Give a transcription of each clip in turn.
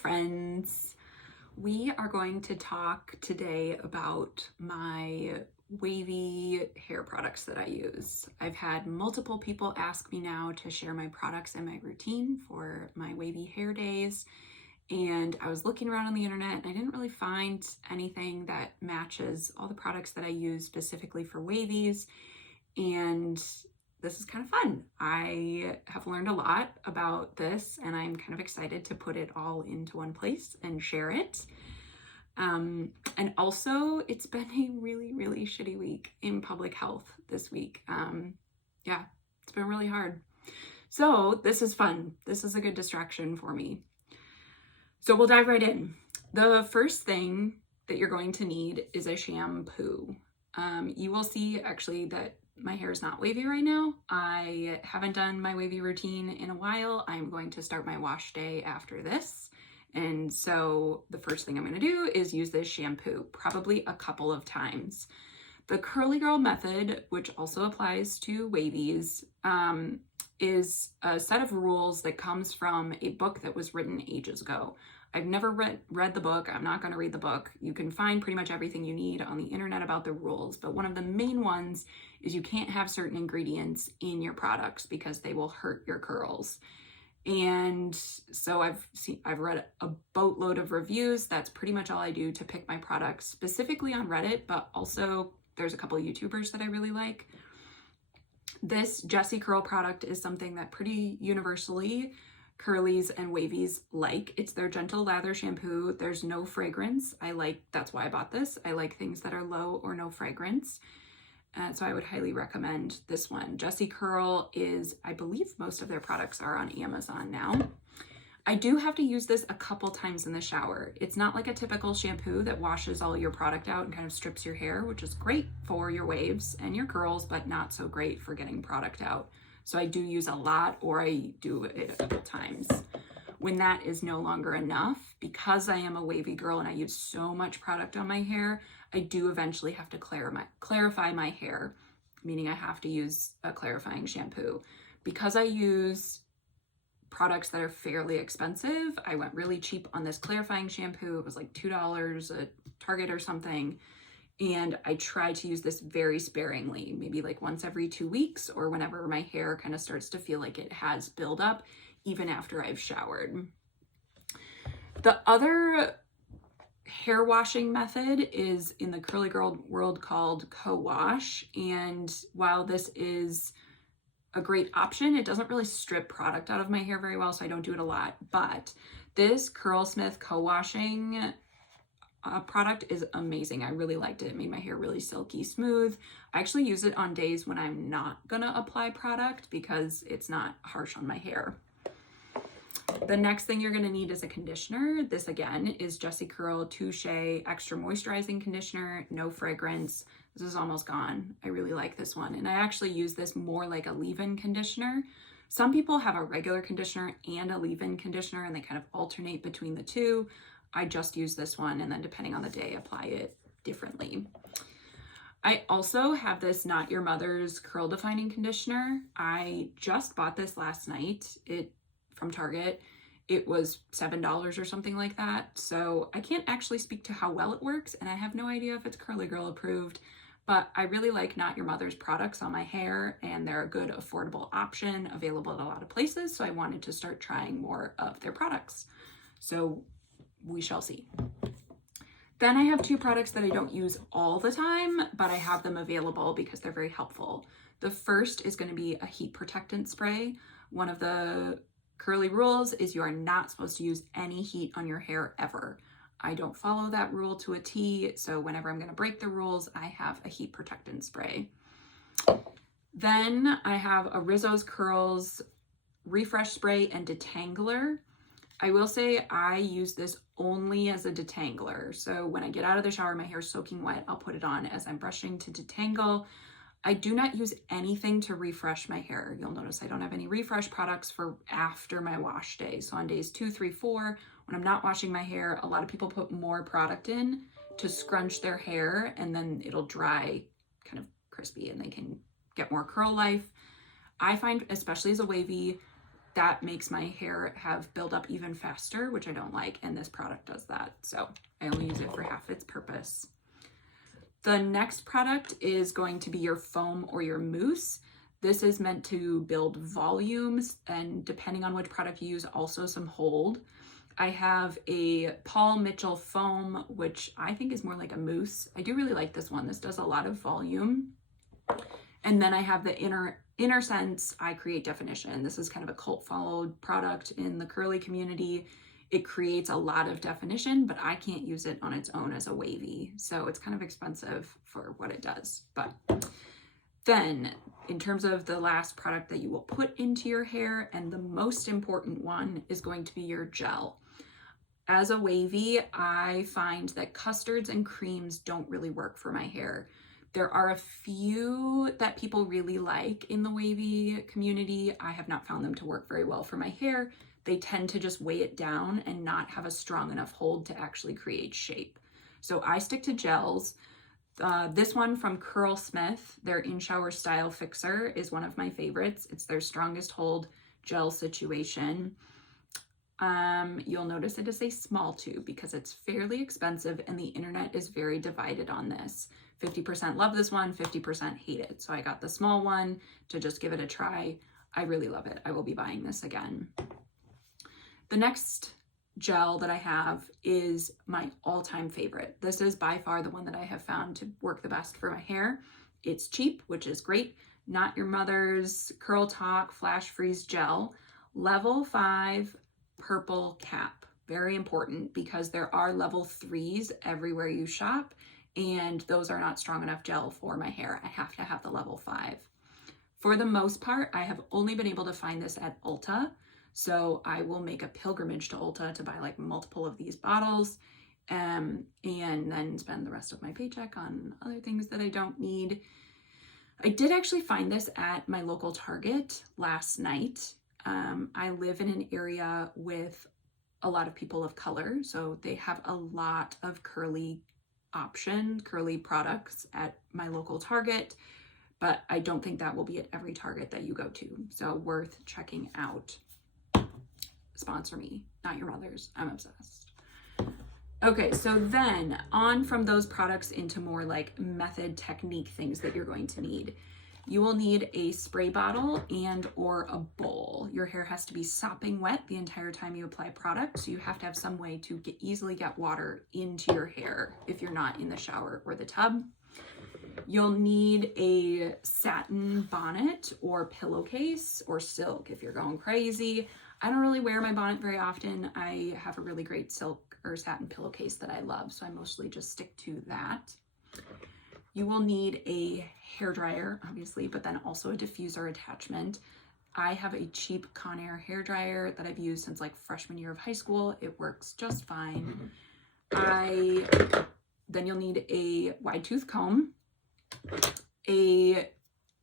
friends. We are going to talk today about my wavy hair products that I use. I've had multiple people ask me now to share my products and my routine for my wavy hair days. And I was looking around on the internet and I didn't really find anything that matches all the products that I use specifically for wavies. And this is kind of fun. I have learned a lot about this and I'm kind of excited to put it all into one place and share it. And also it's been a really shitty week in public health this week. Yeah, it's been really hard. So this is fun. This is a good distraction for me. So we'll dive right in. The first thing that you're going to need is a shampoo. You will see actually that my hair is not wavy right now. I haven't done my wavy routine in a while. I'm going to start my wash day after this. And so the first thing I'm going to do is use this shampoo, probably a couple of times. The Curly Girl method, which also applies to wavies, is a set of rules that comes from a book that was written ages ago. I've never read the book. I'm not going to read the book. You can find pretty much everything you need on the internet about the rules, but one of the main ones is you can't have certain ingredients in your products because they will hurt your curls. And so I've read a boatload of reviews. That's pretty much all I do to pick my products, specifically on Reddit, but also there's a couple of YouTubers that I really like. This jessicurl product is something that pretty universally curlies and wavies like. It's their gentle lather shampoo. There's no fragrance. That's why I bought this. I like things that are low or no fragrance. So I would highly recommend this one. jessicurl is, I believe most of their products are on Amazon now. I do have to use this a couple times in the shower. It's not like a typical shampoo that washes all your product out and kind of strips your hair, which is great for your waves and your curls, but not so great for getting product out. So I do use a lot, or I do it a couple times. When that is no longer enough, because I am a wavy girl and I use so much product on my hair, I do eventually have to clarify my hair, meaning I have to use a clarifying shampoo. Because I use products that are fairly expensive, I went really cheap on this clarifying shampoo. It was like $2 at Target or something. And I try to use this very sparingly, maybe like once every 2 weeks or whenever my hair kind of starts to feel like it has buildup, even after I've showered. The other hair washing method is in the Curly Girl world called co-wash. And while this is a great option, it doesn't really strip product out of my hair very well, so I don't do it a lot. But this curlsmith co-washing product is amazing. I really liked it. It made my hair really silky smooth. I actually use it on days when I'm not gonna apply product because it's not harsh on my hair. The next thing you're gonna need is a conditioner. This again is jessicurl 2 Shea Extra Moisturizing Conditioner, no fragrance. This is almost gone. I really like this one. And I actually use this more like a leave-in conditioner. Some people have a regular conditioner and a leave-in conditioner and they kind of alternate between the two. I just use this one and then depending on the day, apply it differently. I also have this Not Your Mother's Curl Defining Conditioner. I just bought this last night from Target. It was $7 or something like that. So I can't actually speak to how well it works and I have no idea if it's Curly Girl approved, but I really like Not Your Mother's products on my hair and they're a good affordable option available at a lot of places. So I wanted to start trying more of their products. So we shall see. Then I have two products that I don't use all the time, but I have them available because they're very helpful. The first is going to be a heat protectant spray. One of the curly rules is you are not supposed to use any heat on your hair ever. I don't follow that rule to a T, so whenever I'm going to break the rules, I have a heat protectant spray. Then I have a Rizos Curls Refresh Spray and Detangler. I will say I use this only as a detangler. So when I get out of the shower, my hair is soaking wet, I'll put it on as I'm brushing to detangle. I do not use anything to refresh my hair. You'll notice I don't have any refresh products for after my wash day. So on days 2, 3, 4, when I'm not washing my hair, a lot of people put more product in to scrunch their hair and then it'll dry kind of crispy and they can get more curl life. I find, especially as a wavy, that makes my hair have build up even faster, which I don't like, and this product does that. So I only use it for half its purpose. The next product is going to be your foam or your mousse. This is meant to build volumes, and depending on which product you use, also some hold. I have a Paul Mitchell foam, which I think is more like a mousse. I do really like this one. This does a lot of volume. And then I have the innersense I Create Definition. This is kind of a cult followed product in the curly community. It creates a lot of definition, but I can't use it on its own as a wavy. So it's kind of expensive for what it does. But then in terms of the last product that you will put into your hair, and the most important one, is going to be your gel. As a wavy, I find that custards and creams don't really work for my hair. There are a few that people really like in the wavy community. I have not found them to work very well for my hair. They tend to just weigh it down and not have a strong enough hold to actually create shape. So I stick to gels. This one from Curlsmith, their in-shower style fixer, is one of my favorites. It's their strongest hold gel situation. You'll notice it is a small tube because it's fairly expensive, and the internet is very divided on this. 50% love this one, 50% hate it. So I got the small one to just give it a try. I really love it. I will be buying this again. The next gel that I have is my all-time favorite. This is by far the one that I have found to work the best for my hair. It's cheap, which is great. Not Your Mother's Curl Talk Flash Freeze Gel. Level 5 purple cap. Very important because there are level 3s everywhere you shop, and those are not strong enough gel for my hair. I have to have the level 5. For the most part, I have only been able to find this at Ulta. So I will make a pilgrimage to Ulta to buy like multiple of these bottles, and then spend the rest of my paycheck on other things that I don't need. I did actually find this at my local Target last night. I live in an area with a lot of people of color, so they have a lot of curly products at my local Target, but I don't think that will be at every Target that you go to. So worth checking out. Sponsor me, Not Your Mother's. I'm obsessed. Okay, so then on from those products into more like method technique things that you're going to need. You will need a spray bottle and or a bowl. Your hair has to be sopping wet the entire time you apply product, so you have to have some way to easily get water into your hair if you're not in the shower or the tub. You'll need a satin bonnet or pillowcase or silk if you're going crazy. I don't really wear my bonnet very often. I have a really great silk or satin pillowcase that I love, so I mostly just stick to that. You will need a hairdryer, obviously, but then also a diffuser attachment. I have a cheap Conair hairdryer that I've used since like freshman year of high school. It works just fine. Then you'll need a wide tooth comb, a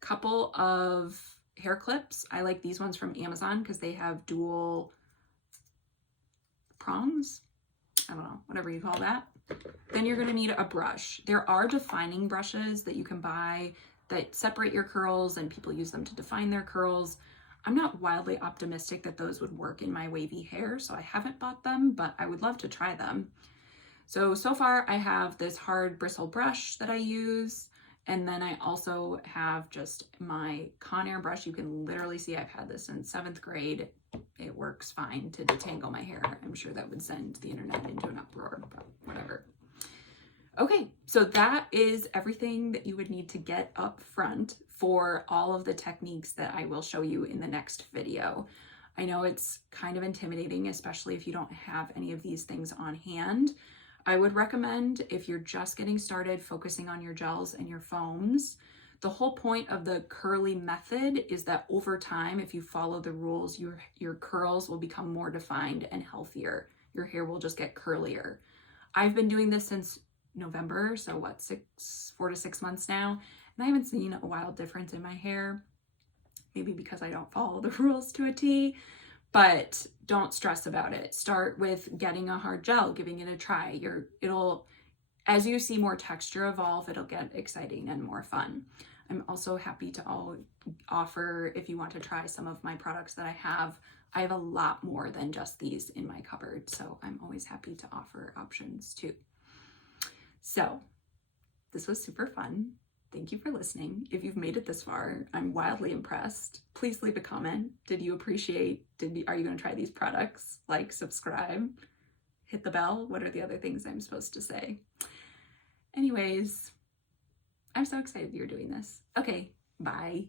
couple of hair clips. I like these ones from Amazon because they have dual prongs. I don't know, whatever you call that. Then you're going to need a brush. There are defining brushes that you can buy that separate your curls, and people use them to define their curls. I'm not wildly optimistic that those would work in my wavy hair, so I haven't bought them, but I would love to try them. So far I have this hard bristle brush that I use. And then I also have just my Conair brush. You can literally see I've had this since 7th grade. It works fine to detangle my hair. I'm sure that would send the internet into an uproar, but whatever. Okay, so that is everything that you would need to get up front for all of the techniques that I will show you in the next video. I know it's kind of intimidating, especially if you don't have any of these things on hand. I would recommend, if you're just getting started, focusing on your gels and your foams. The whole point of the curly method is that over time, if you follow the rules, your curls will become more defined and healthier. Your hair will just get curlier. I've been doing this since November, so what, 4 to 6 months now, and I haven't seen a wild difference in my hair. Maybe because I don't follow the rules to a T. But don't stress about it. Start with getting a hard gel, giving it a try. As you see more texture evolve, it'll get exciting and more fun. I'm also happy to offer, if you want to try some of my products that I have, I have a lot more than just these in my cupboard, so I'm always happy to offer options too. So this was super fun. Thank you for listening. If you've made it this far, I'm wildly impressed. Please leave a comment. Did you appreciate, are you going to try these products? Like, subscribe, hit the bell. What are the other things I'm supposed to say? Anyways, I'm so excited you're doing this. Okay, bye.